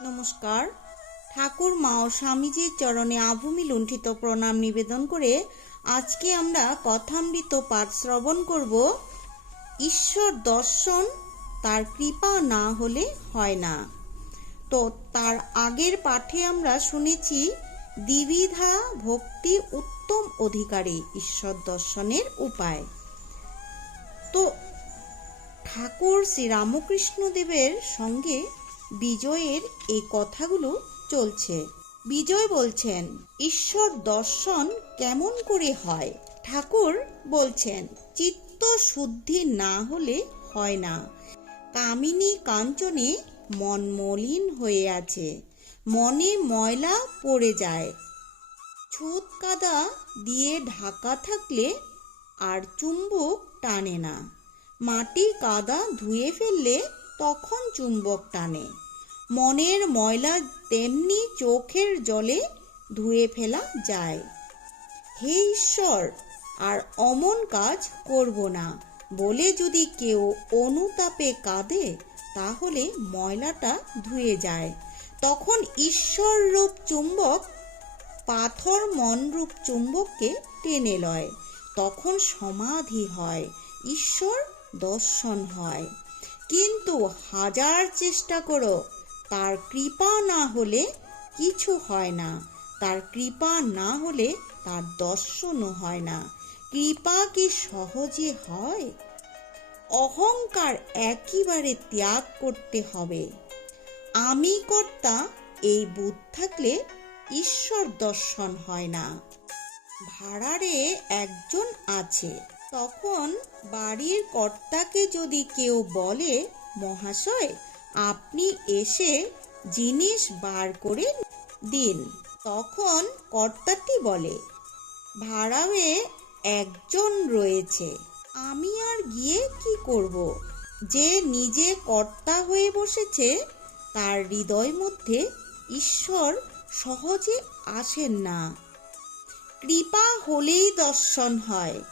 নমস্কার। ঠাকুর মা ও স্বামীজির চরণে আভূমি লুণ্ঠিত প্রণাম নিবেদন করে আজকে আমরা কথামৃত পাঠ শ্রবণ করব, ঈশ্বর দর্শন তার কৃপা না হলে হয় না। তো তার আগের পাঠে আমরা শুনেছি, দ্বিবিধা ভক্তি উত্তম অধিকারী ঈশ্বর দর্শনের উপায়। তো ঠাকুর শ্রী রামকৃষ্ণ দেবের সঙ্গে বিজয়ের এই কথাগুলো চলছে। বিজয় বলছেন, ঈশ্বর দর্শন কেমন করে হয়? ঠাকুর বলছেন, চিত্ত শুদ্ধি না হলে হয় না। কামিনী কাঞ্চনে মন মলিন হয়ে আছে। মনে ময়লা পড়ে যায়। ছুত কাদা দিয়ে ঢাকা থাকলে আর চুম্বক টানে না। মাটি কাদা ধুয়ে ফেললে তখন চুম্বক টানে। মনের ময়লা তেমনি চোখের জলে ধুয়ে ফেলা যায়। হে ঈশ্বর, আর অমন কাজ করব না, বলে যদি কেউ অনুতাপে কাঁদে, তাহলে ময়লাটা ধুয়ে যায়। তখন ঈশ্বর রূপ চুম্বক পাথর মনরূপ চুম্বককে টেনে লয়। তখন সমাধি হয়, ঈশ্বর দর্শন হয়। কিন্তু হাজার চেষ্টা করো। তার কৃপা না হলে কিছু হয় না। তার কৃপা না হলে তার দর্শনও হয় না। কৃপা কি সহজে হয়? অহংকার একেবারে ত্যাগ করতে হবে। আমি কর্তা, এই বুধ থাকলে ঈশ্বর দর্শন হয় না। ভাড়ারে একজন আছে। তখন বাড়ির কর্তাকে যদি কেউ বলে, মহাশয়, আপনি এসে জিনিস বার করে দিন। তখন কর্তাটি বলে ভাড়াবে একজন রয়েছে, আমি আর গিয়ে কি করব? যে নিজে কর্তা হয়ে বসেছে, তার হৃদয় মধ্যে ঈশ্বর সহজে আসেন না। কৃপা হলেই দর্শন হয়।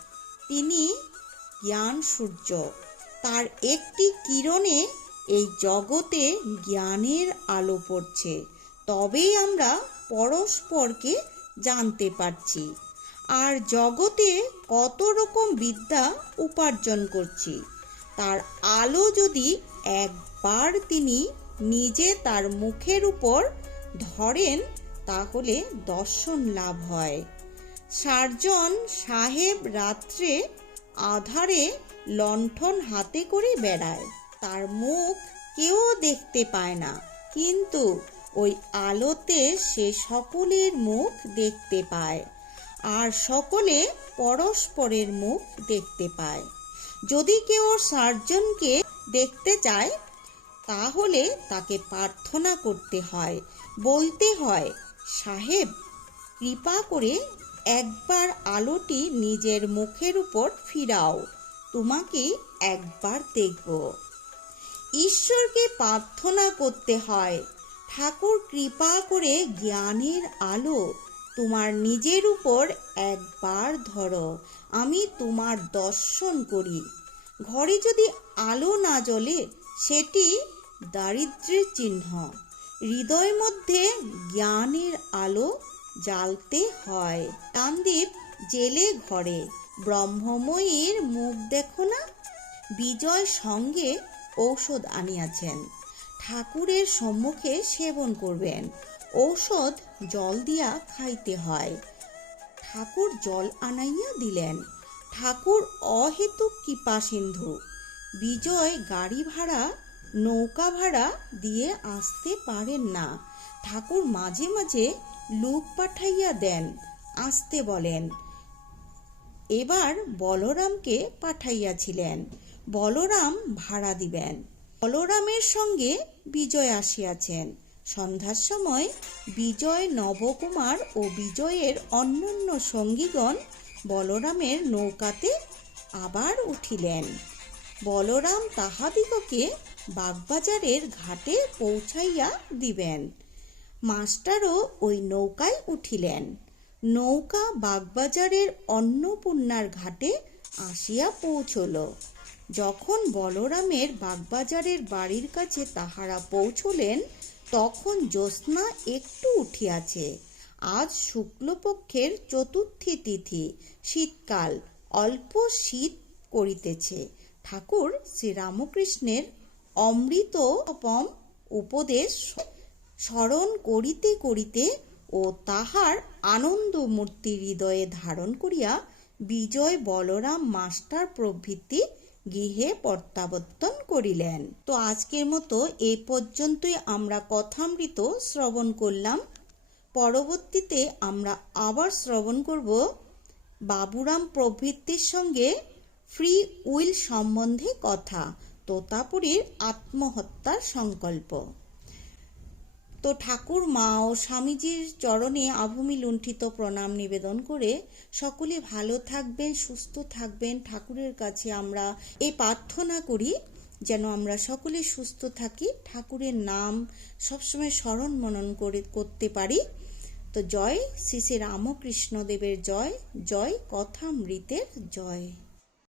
তিনি জ্ঞান সূর্য। তার একটি কিরণে এই জগতে জ্ঞানের আলো পড়ছে। তবেই আমরা পরস্পরকে জানতে পারছি। আর জগতে কত রকম বিদ্যা উপার্জন করছি। তার আলো যদি একবার তিনি নিজে তার মুখের উপর ধরেন, তাহলে দর্শন লাভ হয়। সার্জন সাহেব রাত্রে আধারে লণ্ঠন হাতে করে বেড়ায়। তার মুখ কেউ দেখতে পায় না, কিন্তু ওই আলোতে সে সকলের মুখ দেখতে পায় আর সকলে পরস্পরের মুখ দেখতে পায়। যদি কেউ সার্জনকে দেখতে চায়, তাহলে তাকে প্রার্থনা করতে হয়, বলতে হয়, সাহেব, কৃপা করে একবার আলোটি নিজের মুখের উপর ফিরাও, তোমাকে একবার দেখব। ঈশ্বরকে প্রার্থনা করতে হয়, ঠাকুর কৃপা করে জ্ঞানের আলো তোমার নিজের উপর একবার ধরো, আমি তোমার দর্শন করি। ঘরে যদি আলো না জ্বলে, সেটি দারিদ্র্যের চিহ্ন। হৃদয় মধ্যে জ্ঞানের আলো জ্বালতে হয়। কান্দীপ জেলে ঘরে, ব্রহ্মময়ীর মুখ দেখো না? বিজয় সঙ্গে ঔষধ আনিয়াছেন। ঠাকুরের সম্মুখে সেবন করবেন। ঔষধ জল দিয়া খাইতে হয়। ঠাকুর জল আনাইয়া দিলেন। ঠাকুর অহেতুক কৃপা সিন্ধু। বিজয় গাড়ি ভাড়া, নৌকা ভাড়া দিয়ে আসতে পারেন না। ঠাকুর মাঝে মাঝে লোক পাঠাইয়া দেন, আসতে বলেন। এবার বলরামকে পাঠাইয়াছিলেন। বলরাম ভাড়া দিবেন। বলরামের সঙ্গে বিজয় আসিয়াছেন। সন্ধ্যার সময় বিজয়, নবকুমার ও বিজয়ের অন্যান্য সঙ্গীগণ বলরামের নৌকাতে আবার উঠিলেন। বলরাম তাহাদিগকে বাগবাজারের ঘাটে পৌঁছাইয়া দিবেন। মাস্টারও ওই নৌকায় উঠিলেন। নৌকা বাগবাজারের অন্নপূর্ণার ঘাটে আসিয়া পৌঁছল। যখন বলরামের বাগবাজারের বাড়ির কাছে তাহারা পৌঁছলেন, তখন জ্যোৎস্না একটু উঠিয়াছে। আজ শুক্লপক্ষের চতুর্থী তিথি, শীতকাল, অল্প শীত করিতেছে। ঠাকুর শ্রীরামকৃষ্ণের অমৃতপম উপদেশ স্মরণ করিতে করিতে ও তাহার আনন্দ মূর্তি হৃদয়ে ধারণ করিয়া বিজয় বলরাম মাস্টার প্রভৃতি গৃহে প্রত্যাবর্তন করিলেন। তো আজকের মতো এই পর্যন্তই আমরা কথামৃত শ্রবণ করলাম। পরবর্তীতে আমরা আবার শ্রবণ করব বাবুরাম প্রভৃতির সঙ্গে ফ্রি উইল সম্বন্ধে কথা, তোতাপুরীর আত্মহত্যার সংকল্প। তো ঠাকুর, মা ও স্বামীজির চরণে আভূমি লুণ্ঠিত প্রণাম নিবেদন করে সকলে ভালো থাকবেন, সুস্থ থাকবেন। ঠাকুরের কাছে আমরা এই প্রার্থনা করি যেন আমরা সকলে সুস্থ থাকি, ঠাকুরের নাম সবসময় স্মরণ মনন করে করতে পারি। তো জয় শ্রী শ্রী রামকৃষ্ণ দেবের জয় জয় কথামৃতের জয়।